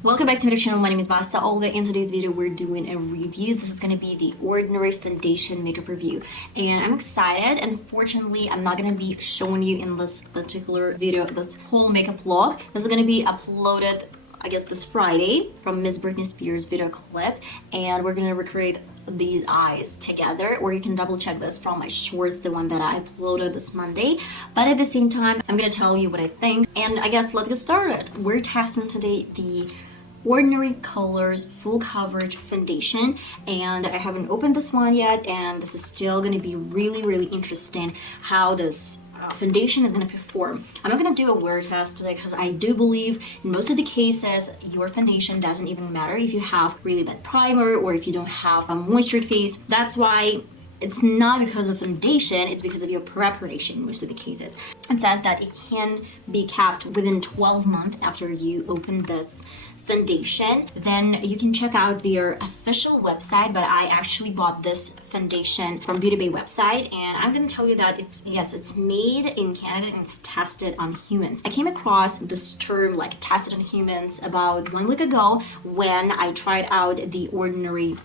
Welcome back to my channel. My name is VassaOlga. In today's video we're doing a review. This is going to be the Ordinary Foundation makeup review and I'm excited. Unfortunately, I'm not going to be showing you in this particular video this whole makeup vlog. This is going to be uploaded I guess this Friday from Miss Britney Spears video clip, and we're going to recreate these eyes together, or you can double check this from my shorts, the one that I uploaded this Monday. But at the same time, I'm gonna tell you what I think, and I guess let's get started. We're testing today the Ordinary Colors Full Coverage Foundation, and I haven't opened this one yet, and this is still gonna be really interesting how this foundation is going to perform. I'm not going to do a wear test today because I do believe in most of the cases your foundation doesn't even matter if you have really bad primer or if you don't have a moistured face. That's why it's not because of foundation, it's because of your preparation in most of the cases. It says that it can be kept within 12 months after you open this foundation. Then you can check out their official website, but I actually bought this foundation from Beauty Bay website, and I'm gonna tell you that it's made in Canada and it's tested on humans. I came across this term like tested on humans about 1 week ago when I tried out the Ordinary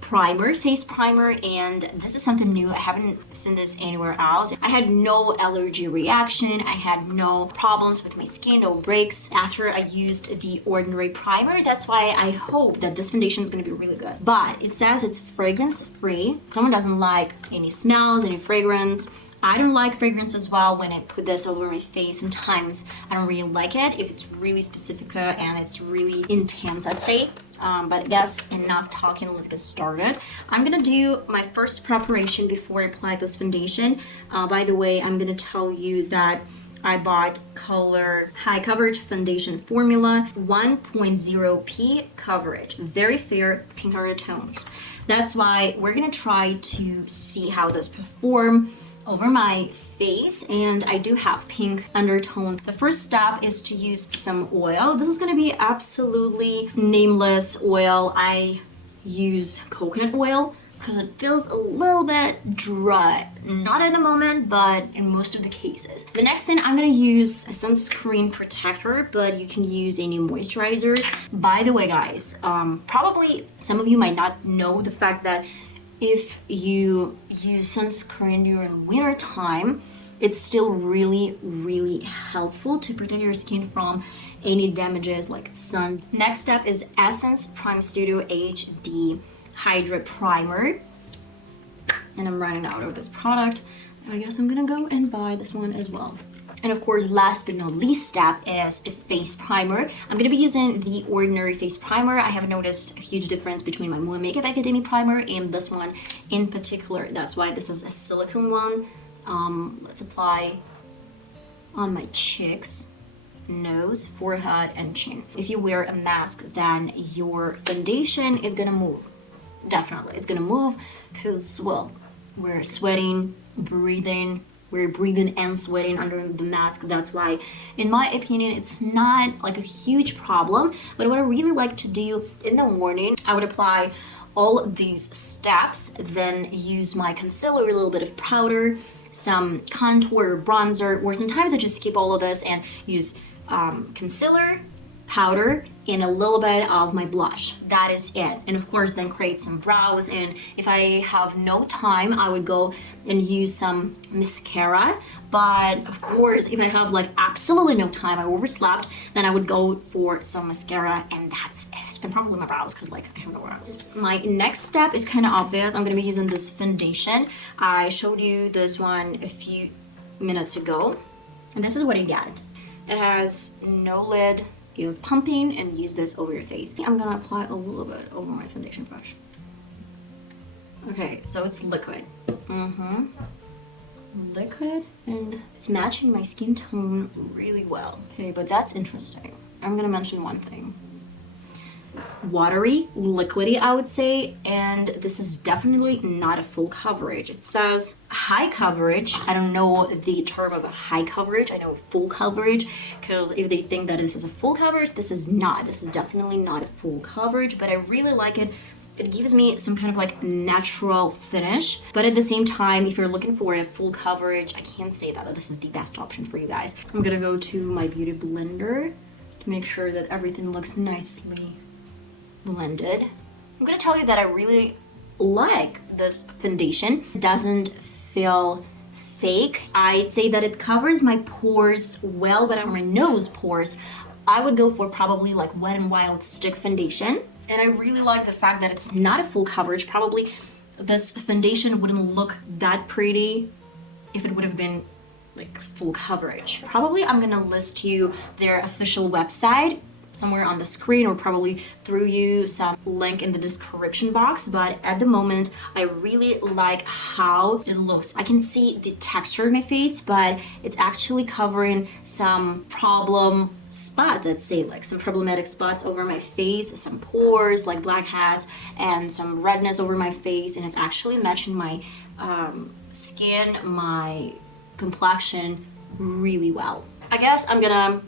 primer, face primer, and this is something new. I haven't seen this anywhere else. I had no allergy reaction. I had no problems with my skin, no breaks after I used the Ordinary primer. That's why I hope that this foundation is going to be really good. But it says it's fragrance free. Someone doesn't like any smells, any fragrance. I don't like fragrance as well. When I put this over my face, sometimes I don't really like it if it's really specific and it's really intense, I'd say. But I guess enough talking, let's get started. I'm gonna do my first preparation before I apply this foundation. By the way, I'm gonna tell you that I bought color high coverage foundation formula 1.0p coverage, very fair pink tones. That's why we're gonna try to see how this perform over my face, and I do have pink undertone. The first step is to use some oil. This is going to be absolutely nameless oil. I use coconut oil because it feels a little bit dry. Not at the moment, but in most of the cases. The next thing, I'm going to use a sunscreen protector, but you can use any moisturizer. By the way, guys, probably some of you might not know the fact that if you use sunscreen during winter time, it's still really helpful to protect your skin from any damages like sun. Next step is Essence Prime Studio HD Hydra Primer. And I'm running out of this product. I guess I'm gonna go and buy this one as well. And of course, last but not least step is a face primer. I'm gonna be using the Ordinary face primer. I have noticed a huge difference between my Moe Makeup Academy primer and this one in particular. That's why this is a silicone one. Let's apply on my cheeks, nose, forehead, and chin. If you wear a mask, then your foundation is gonna move. Definitely, it's gonna move because, well, we're sweating, breathing. We're breathing and sweating under the mask. That's why, in my opinion, it's not like a huge problem. But what I really like to do in the morning, I would apply all of these steps, then use my concealer, a little bit of powder, some contour or bronzer, or sometimes I just skip all of this and use concealer, powder, and a little bit of my blush. That is it. And of course, then create some brows. And if I have no time, I would go and use some mascara. But of course, if I have like absolutely no time, I overslept, then I would go for some mascara, and that's it. And probably my brows, because like I have no brows. My next step is kind of obvious. I'm gonna be using this foundation. I showed you this one a few minutes ago, and this is what you get. It has no lid. You're pumping and use this over your face. I'm gonna apply a little bit over my foundation brush. Okay, so it's liquid. Liquid, and it's matching my skin tone really well. Okay, but that's interesting. I'm gonna mention one thing. Watery, liquidy, I would say, and this is definitely not a full coverage. It says high coverage. I don't know the term of a high coverage. I know full coverage, because if they think that this is a full coverage, this is not. This is definitely not a full coverage, but I really like it. It gives me some kind of like natural finish, but at the same time, if you're looking for a full coverage, I can't say that this is the best option for you guys. I'm gonna go to my beauty blender to make sure that everything looks nicely blended. I'm gonna tell you that I really like this foundation. It doesn't feel fake. I'd say that it covers my pores well, but on my nose pores, I would go for probably like Wet n Wild Stick Foundation. And I really like the fact that it's not a full coverage. Probably this foundation wouldn't look that pretty if it would have been like full coverage. Probably I'm gonna list you their official website somewhere on the screen, or probably through you some link in the description box, but at the moment I really like how it looks. I can see the texture in my face, but it's actually covering some problem spots, I'd say, like some problematic spots over my face, some pores like blackheads, and some redness over my face, and it's actually matching my skin, my complexion really well. I guess I'm gonna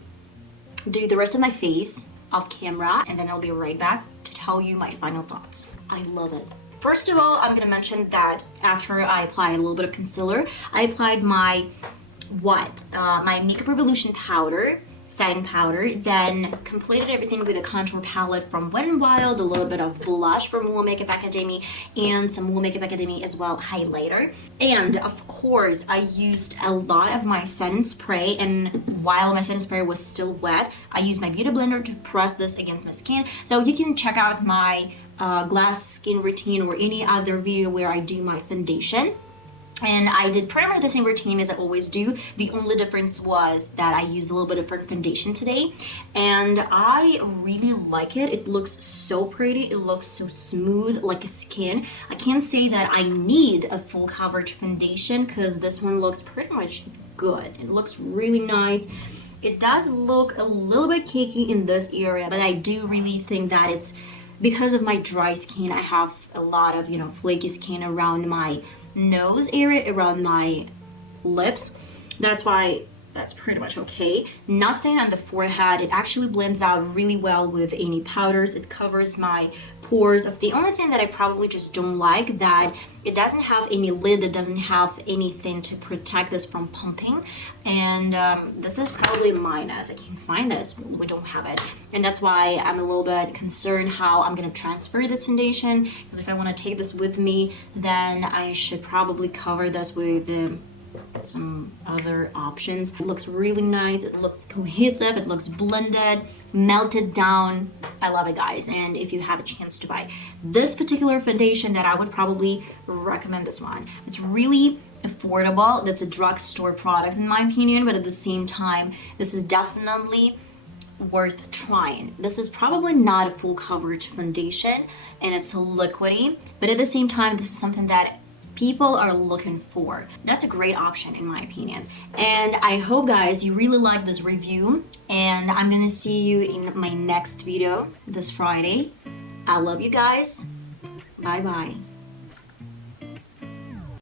do the rest of my face off camera, and then I'll be right back to tell you my final thoughts. I love it. First of all, I'm gonna mention that after I applied a little bit of concealer, I applied my my Makeup Revolution powder, setting powder, then completed everything with a contour palette from Wet n Wild, a little bit of blush from Will Makeup Academy, and some Will Makeup Academy as well highlighter. And of course, I used a lot of my setting spray, and while my setting spray was still wet, I used my beauty blender to press this against my skin. So you can check out my glass skin routine or any other video where I do my foundation. And I did pretty much the same routine as I always do. The only difference was that I used a little bit of different foundation today. And I really like it. It looks so pretty. It looks so smooth, like a skin. I can't say that I need a full coverage foundation because this one looks pretty much good. It looks really nice. It does look a little bit cakey in this area, but I do really think that it's because of my dry skin. I have a lot of, flaky skin around my nose area, around my lips. That's why that's pretty much okay. Nothing on the forehead. It actually blends out really well with any powders. It covers my pores. The only thing that I probably just don't like, that it doesn't have any lid, it doesn't have anything to protect this from pumping, and this is probably a minus. I can't find this, we don't have it, and that's why I'm a little bit concerned how I'm gonna transfer this foundation, because if I want to take this with me, then I should probably cover this with some other options. It looks really nice, it looks cohesive, it looks blended, melted down. I love it, guys. And if you have a chance to buy this particular foundation, that I would probably recommend this one. It's really affordable. That's a drugstore product in my opinion, but at the same time, this is definitely worth trying. This is probably not a full coverage foundation, and it's liquidy, but at the same time, this is something that people are looking for. That's a great option in my opinion. And I hope, guys, you really like this review, and I'm gonna see you in my next video this Friday. I love you guys. Bye bye.